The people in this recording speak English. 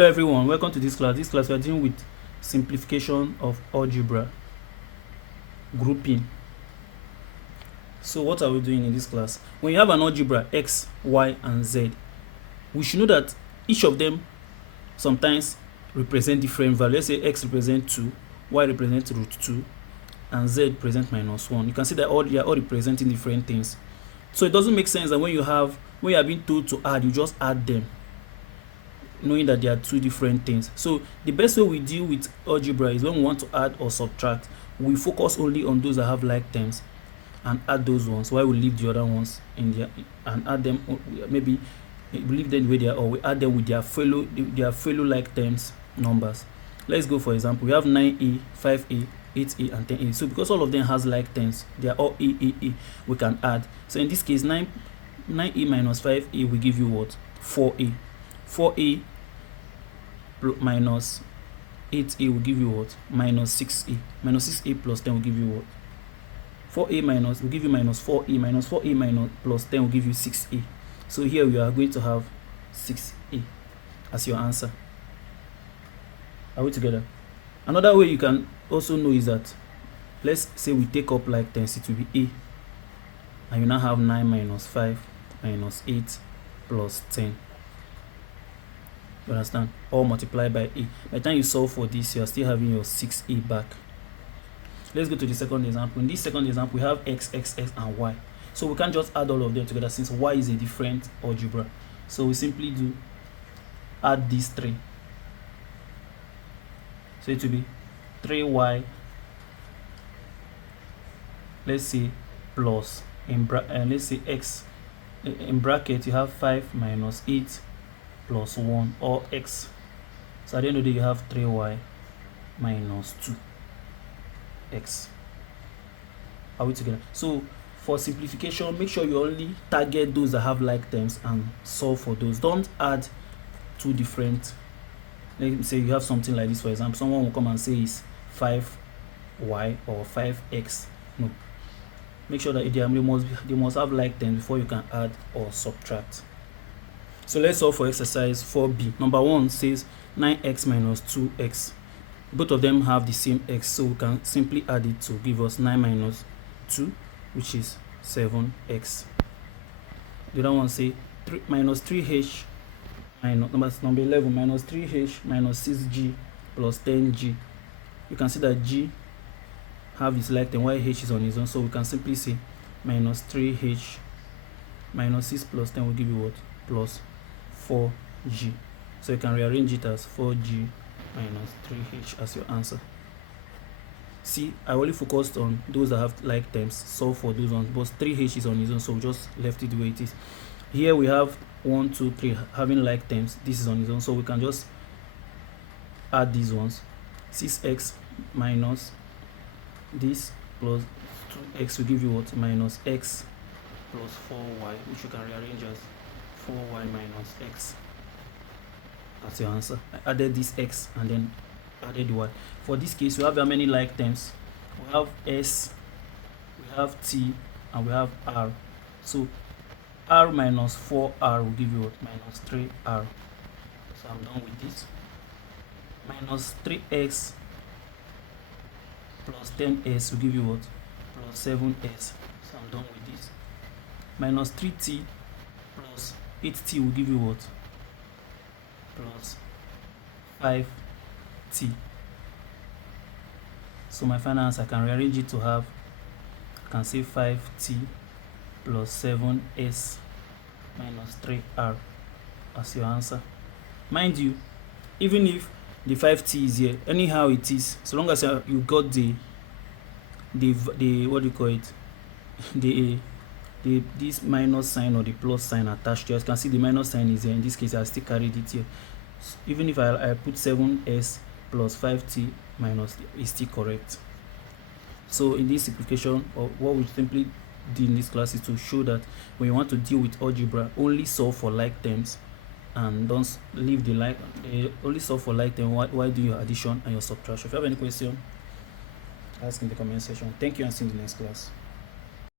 Hello everyone, welcome to this class. This class we are dealing with simplification of algebra, grouping. So what are we doing in this class? When you have an algebra x, y and z, we should know that each of them sometimes represent different values. Let's say x represents 2, y represents root 2 and z represents -1. You can see that they are all representing different things. So it doesn't make sense that when you are being told to add, you just add them, knowing that there are two different things. So the best way we deal with algebra is when we want to add or subtract, we focus only on those that have like terms and add those ones, while we leave the other ones in there and add them. Maybe we leave them the way they are, or we add them with their fellow like terms numbers. Let's go for example. We have 9a, 5a, 8a and 10a. So because all of them has like terms, they are all a, we can add. So in this case, 9a minus 5a will give you what? 4a. 4a minus 8a will give you what? Minus 6a. Minus 6a plus 10 will give you what? 4a minus will give you minus 4a. Minus 4a minus plus 10 will give you 6a. So here we are going to have 6a as your answer. Are we together? Another way you can also know is that, let's say we take up like terms, it will be a, and you now have 9 minus 5 minus 8 plus 10. You understand? All multiplied by a. By the time you solve for this, you are still having your 6a back. Let's go to the second example. In this second example, we have x, and y. So we can't just add all of them together since y is a different algebra. So we simply do add these three. So it will be 3y, let's say, plus, let's say x, in bracket you have 5 minus 8 plus 1, or x. So at the end of the day you have 3y minus 2x. Are we together? So for simplification, make sure you only target those that have like terms and solve for those. Don't add two different. Let me say you have something like this, for example. Someone will come and say it's 5y or 5x. No. Make sure that they must have like terms before you can add or subtract. So let's solve for exercise 4b. Number 1 says 9x minus 2x. Both of them have the same x, so we can simply add it to give us 9 minus 2, which is 7x. The other one say minus 3h minus number 11 minus 3h minus 6g plus 10g. You can see that g have its like term while h is on its own, so we can simply say minus 3h minus 6 plus 10 will give you what? Plus 4g. So you can rearrange it as 4g minus 3h as your answer. See, I only focused on those that have like terms, solve for those ones, but 3h is on its own, so we just left it the way it is. Here we have 1, 2, 3 having like terms. This is on its own, so we can just add these ones. 6x minus this plus 2x will give you what? Minus x plus 4y, which you can rearrange as 4y minus x. That's your answer. I added this x and then added y. For this case, we have how many like terms? We have s, we have t, and we have r. So r minus 4r will give you what? Minus 3r. So I'm done with this. Minus 3x plus 10s will give you what? Plus 7s. So I'm done with this. Minus 3t plus 8t will give you what? Plus 5t. So my final answer, I can rearrange it to have, I can say 5t plus 7s minus 3r as your answer. Mind you, even if the 5t is here, anyhow it is, so long as you got the what do you call it, this minus sign or the plus sign attached to it. You can see the minus sign is here. In this case, I still carried it here. So even if I put 7s plus 5t minus, is still correct. So in this simplification, or what we simply did in this class, is to show that when you want to deal with algebra, only solve for like terms and don't leave the like. Only solve for like term. Why do your addition and your subtraction? If you have any question, ask in the comment section. Thank you and see you in the next class.